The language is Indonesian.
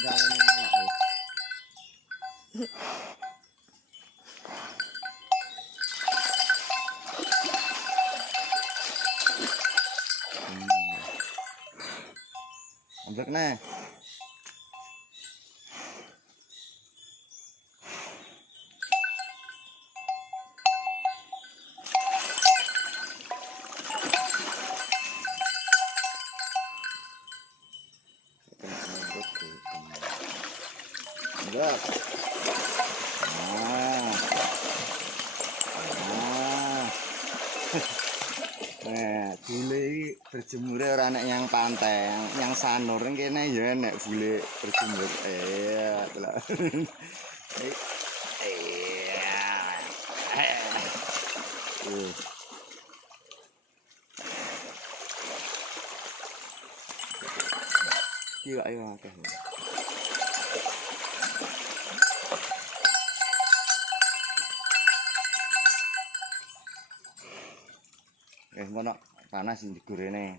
gawe ning awake. Ambek nih. Enggak. Nah, bule iki berjemur ora nek yang pantai, yang sanur kene ya nek bule berjemur. Iya, delok. Iya. Iya, ayo akeh. Mono panas digorene.